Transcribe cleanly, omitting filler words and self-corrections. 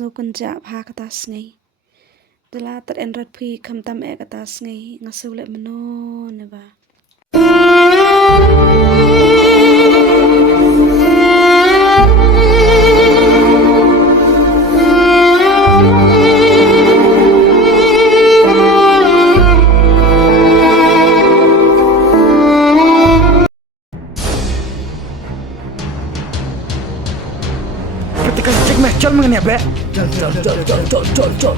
ngukun ja pha katas ngai. Dela tat enrat phi kham tam e katas ngai ngasulet meno ne ba. Ketika cek meh col mengenai be. Col.